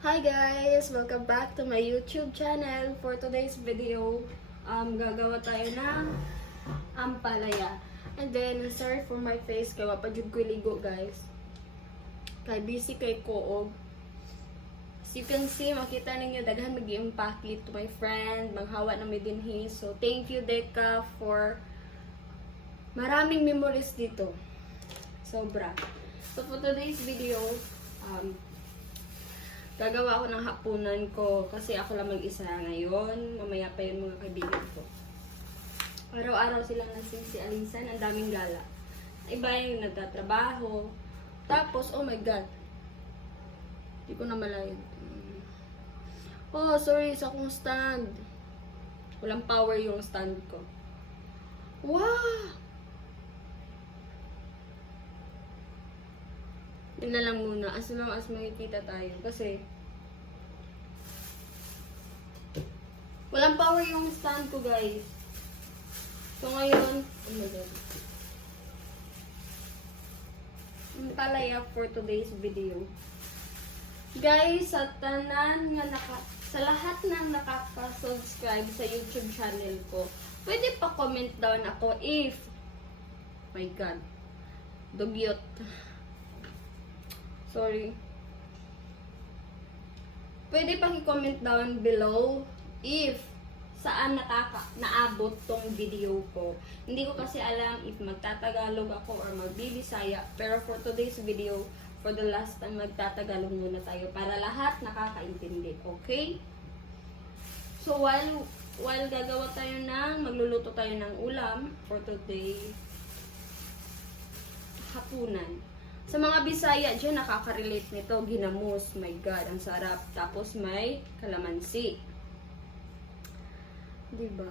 Hi guys! Welcome back to my YouTube channel. For today's video, gagawa tayo ng ampalaya. And then, sorry for my face, kaya mapadyog ko ligo guys. Kaya busy kay Koog. As you can see, makita ninyo, daghan mag-i-impake to my friend, maghawa na may dinhi. So, thank you Deka for maraming memories dito. Sobra. So, for today's video, gagawa ako ng hapunan ko kasi ako lang mag-isa ngayon. Mamaya pa yun mga kaibigan ko. Araw-araw silang nasing si Alisan. Ang daming gala. Iba yung nagtatrabaho. Tapos, oh my God. Hindi ko na malayan. Oh, sorry sa akong stand. Walang power yung stand ko. Wow! Yun na lang muna. As long as makikita tayo. Kasi, walang power yung stand ko, guys. So, ngayon, oh my God. Palaya for today's video. Guys, sa lahat ng nakaka-subscribe sa YouTube channel ko, pwede pa comment down ako if, my God, dugyot. Sorry. Pwede pang i-comment down below if saan naabot tong video ko. Hindi ko kasi alam if magtatagalog ako or magbibisaya. Pero for today's video, for the last time, magtatagalog muna tayo para lahat nakakaintindi. Okay? So, while gagawa tayo magluluto tayo ng ulam for today, hapunan. Sa mga Bisaya dyan, nakaka-relate nito. Ginamos. My God, ang sarap. Tapos may kalamansi. Diba?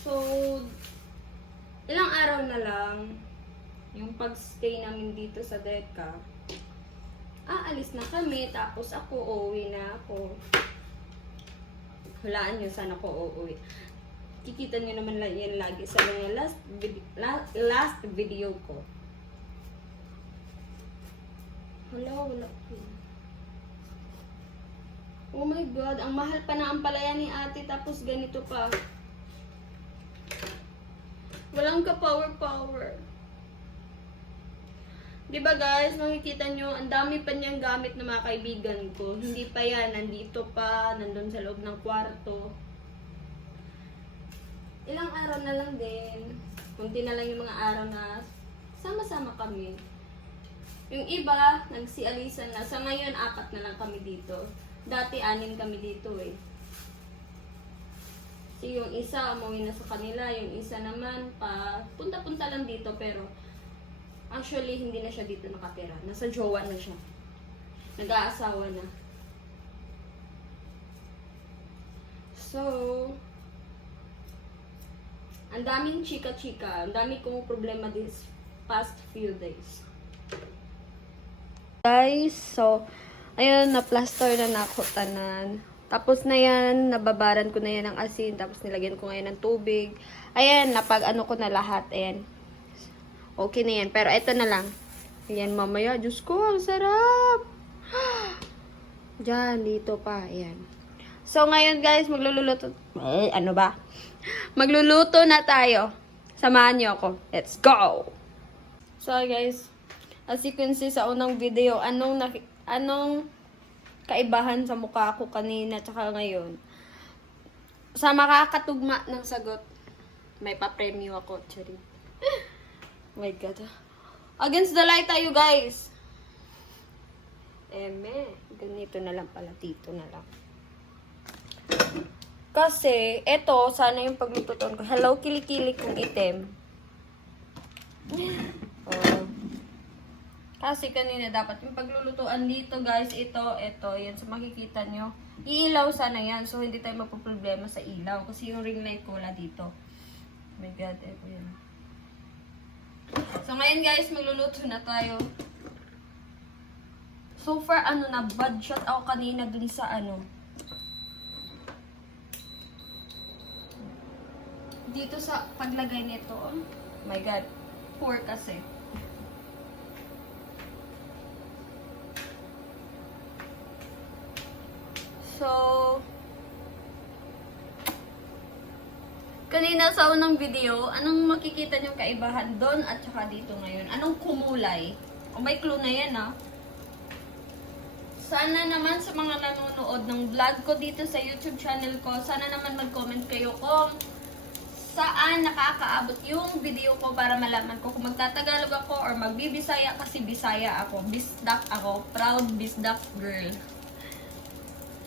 So, ilang araw na lang yung pag-stay namin dito sa Deka. Aalis na kami. Tapos ako, uuwi na ako. Hulaan nyo, saan ako uuwi. Kikita nyo naman lang yan lagi sa mga last video ko. Wala ko. Oh my God, ang mahal pa na ang palaya ni ate tapos ganito pa. Walang ka-power. Diba guys, makikita nyo, ang dami pa niyang gamit ng mga kaibigan ko. Hindi pa yan, nandito pa, nandun sa loob ng kwarto. Ilang araw na lang din. Kunti na lang yung mga araw na sama-sama kami. Yung iba, nagsialisan na. Sa ngayon, 4 na lang kami dito. Dati, 6 kami dito eh. So, yung isa, umuwi na sa kanila. Yung isa naman, punta-punta lang dito. Pero, actually, hindi na siya dito nakatira. Nasa jowa na siya. Nag-aasawa na. So, ang daming chika-chika. Ang dami kong problema this past few days. Guys, so, ayun, na-plaster na ako tanan. Tapos na yan, nababaran ko na yan ng asin. Tapos nilagyan ko ngayon ng tubig. Ayan, napag-ano ko na lahat. Ayan. Okay na yan. Pero ito na lang. Ayan, mamaya. Diyos ko, ang sarap. Diyan, dito pa. Ayan. So, ngayon guys, magluluto. Ano ba? Magluluto na tayo. Samahan niyo ako. Let's go! So guys, as you can see sa unang video, anong kaibahan sa mukha ko kanina tsaka ngayon? Sa makakatugma ng sagot, may pa-premyo ako. Sorry. Oh my God. Against the light tayo guys. Ganito na lang pala. Dito na lang. Kasi, eto, sana yung paglutuan ko. Hello, kilikili kong itim. Oh. Kasi kanina dapat yung paglulutuan dito, guys, ito, yan. So, makikita nyo. Iilaw sana yan. So, hindi tayo mapuproblema sa ilaw. Kasi yung ring light ko wala dito. Oh my God, eto yan. So, ngayon, guys, magluluto na tayo. So far, bad shot ako kanina dun sa dito sa paglagay nito. Oh my God. Poor kasi. So, kanina sa unang video, anong makikita nyo kaibahan doon at saka dito ngayon? Anong kumulay? O may clue na yan Sana naman sa mga nanonood ng vlog ko dito sa YouTube channel ko, sana naman mag-comment kayo kung saan nakakaabot yung video ko para malaman ko kung magtatagalog ako or magbibisaya kasi Bisaya ako. Bisdak ako. Proud Bisdak girl.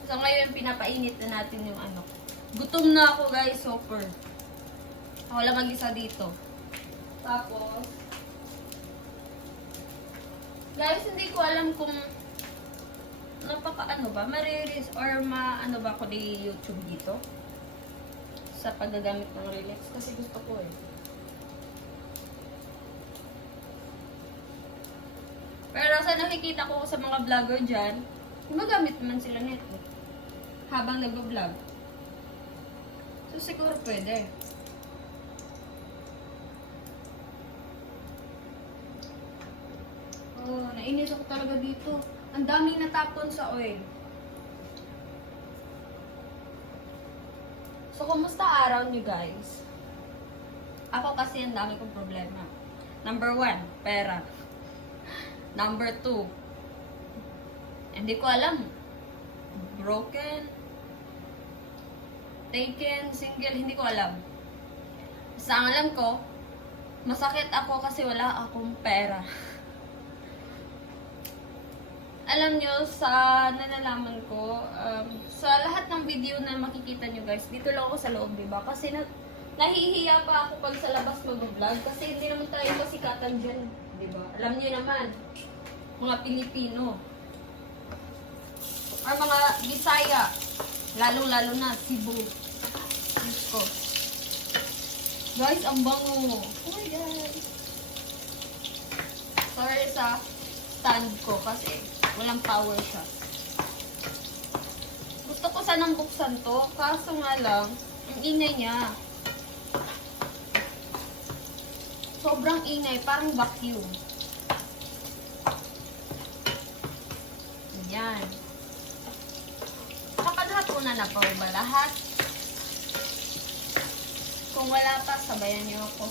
So ngayon pinapainit na natin yung Gutom na ako guys, super. Ako lang mag-isa dito. Tapos, guys, hindi ko alam kung mariris or maano ba ako di YouTube dito sa paggagamit ng relax kasi gusto ko Pero sa nakikita ko sa mga vlogger dyan, gumagamit naman sila nito habang nag-vlog. So siguro pwede. Oh, nainis ako talaga dito. Ang daming natapon sa oil. So, kumusta araw niyo guys? Ako kasi ang dami kong problema. Number 1, pera. Number 2, hindi ko alam. Broken, taken, single, hindi ko alam. Basta ang alam ko, masakit ako kasi wala akong pera. Alam nyo, sa nalalaman ko, sa lahat ng video na makikita nyo guys, dito lang ako sa loob, diba? Kasi nahihiya pa ako pag sa labas mag-vlog kasi hindi naman tayo masikatan dyan, diba? Alam nyo naman, mga Pilipino, or mga Bisaya, lalo-lalo na Cebu. Diyos ko. Guys, ang bango. Oh my God. Sorry sa stand ko kasi walang power siya. Gusto ko sanang buksan to, kaso nga lang, ang ingay niya. Sobrang ingay, parang vacuum. Yan. Kapaghapunan na po ba lahat? Kung wala pa, sabayan niyo ako.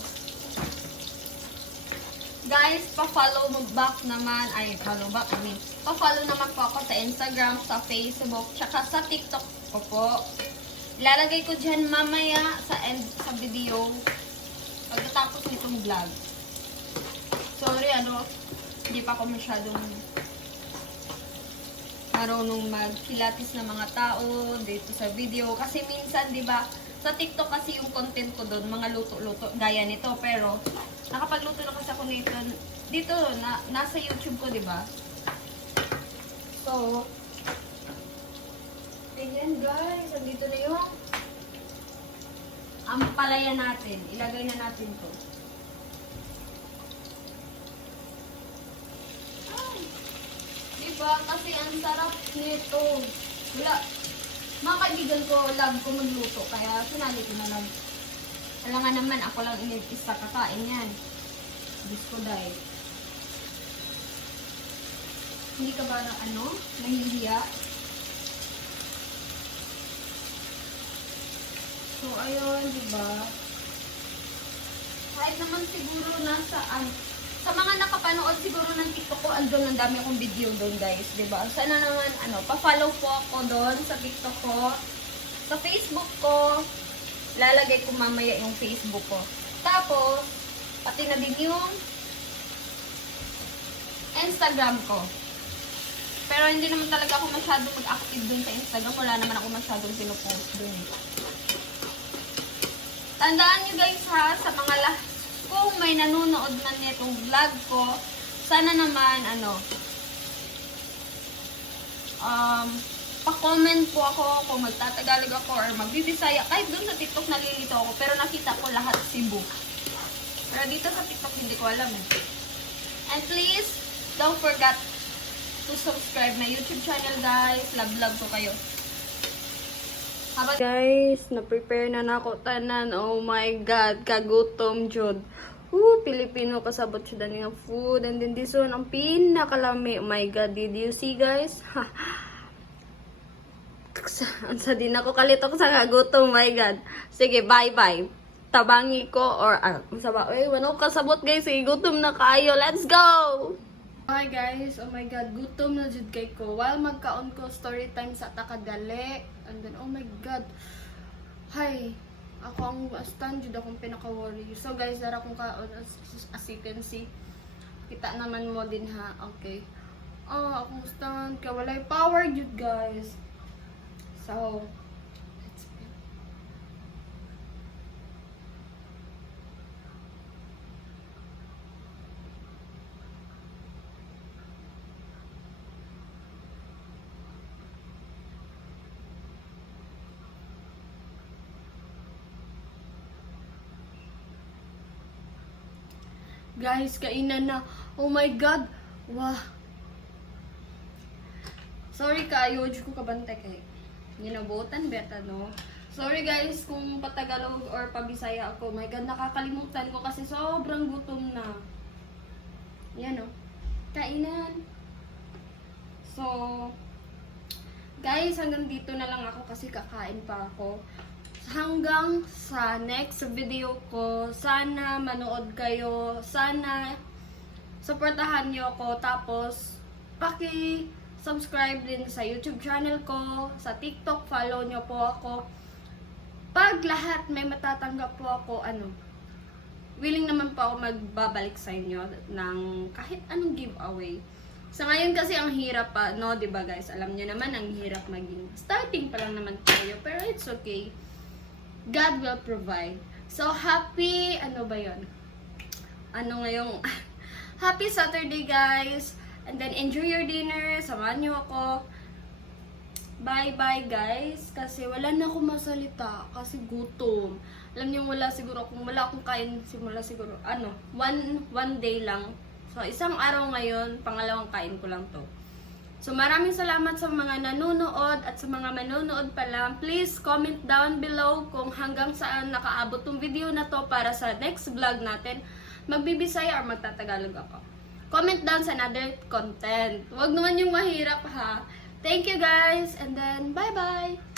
Guys, pa-follow back naman, pa-follow naman po ako sa Instagram, sa Facebook, tsaka sa TikTok ko po. Ilalagay ko dyan mamaya sa end sa video, pagkatapos nitong vlog. Sorry, hindi pa ako masyadong marunong magkilatis ng mga tao dito sa video. Kasi minsan, di ba, sa TikTok kasi yung content ko doon, mga luto-luto, gaya nito. Pero, nakapagluto na kasi ako nito. Dito, nasa YouTube ko, di ba? So, ayan guys, andito na yung ampalaya natin. Ilagay na natin to. Ay, diba? Kasi ang sarap nito. Wala. Mga kaibigan ko, love ko magluto. Kaya sinali ko na lang. Kailangan naman ako lang isa kakain yan. Diyos ko dahil. Hindi ka ba nahihiya? So, ayun, diba? Kahit naman siguro sa mga nakapanood siguro ng TikTok ko, andun ang dami akong video doon guys, diba? Sana naman, pa-follow po ako doon sa TikTok ko. Sa Facebook ko, lalagay ko mamaya yung Facebook ko. Tapos, pati na din yung Instagram ko. Pero hindi naman talaga ako masyadong mag-active dun sa Instagram. Wala naman ako masyadong pinupost dun. Tandaan nyo guys ha, sa mga kung may nanonood na nitong vlog ko, sana naman, pa-comment po ako kung magtatagalog ako or magbibisaya. Kahit dun sa TikTok nalilito ako, pero nakita ko lahat Cebu. Pero dito sa TikTok hindi ko alam And please, don't forget to subscribe my YouTube channel guys. Love ko kayo. Guys, na-prepare na ako tanan. Oh my God, kagutom jud. Pilipino kasabot siya ng food. And then this one, ang pinakalami. Oh my God, did you see guys? Sa din ako kalitok sa kagutom, my God. Sige, bye-bye. Tabangi ko or sa ba? Uy, wano kasabot guys, sige, gutom na kayo. Let's go! Hi guys, oh my God, gutom na jud kay ko. While magkaon ko story time sa Takadali. And then, oh my God. Hi. Ako ang stand jud akong pinaka-worry. So guys, dara kong kaon as you can see. Kita naman mo din ha. Okay. Akong stand kay walay power jud guys. So, let's go. Guys, kainan na. Oh my God. Wah. Sorry kayo, ko kabantay kay. Ginabutan beta no. Sorry guys kung patagalog or pabisaya ako. My God, nakakalimutan ko kasi sobrang gutom na. Yan no. Kainan. So, guys, hanggang dito na lang ako kasi kakain pa ako. Hanggang sa next video ko, sana manood kayo, sana supportahan niyo ako, tapos paki-subscribe din sa YouTube channel ko, sa TikTok, follow niyo po ako. Pag lahat may matatanggap po ako, willing naman po ako magbabalik sa inyo ng kahit anong giveaway. Sa ngayon kasi ang hirap pa, no, 'di ba guys? Alam niyo naman ang hirap maging starting pa lang naman tayo, pero it's okay. God will provide. So, happy, ngayong, happy Saturday, guys. And then, enjoy your dinner. Samahan niyo ako. Bye-bye, guys. Kasi wala na akong masalita. Kasi gutom. Alam niyo, wala akong kain, simula siguro, one day lang. So, isang araw ngayon, pangalawang kain ko lang to. So, maraming salamat sa mga nanonood at sa mga manonood pa lang. Please comment down below kung hanggang saan nakaabot tong video na to para sa next vlog natin. Magbibisaya or magtatagalog ako. Comment down sa another content. Huwag naman yung mahirap ha. Thank you guys and then bye-bye!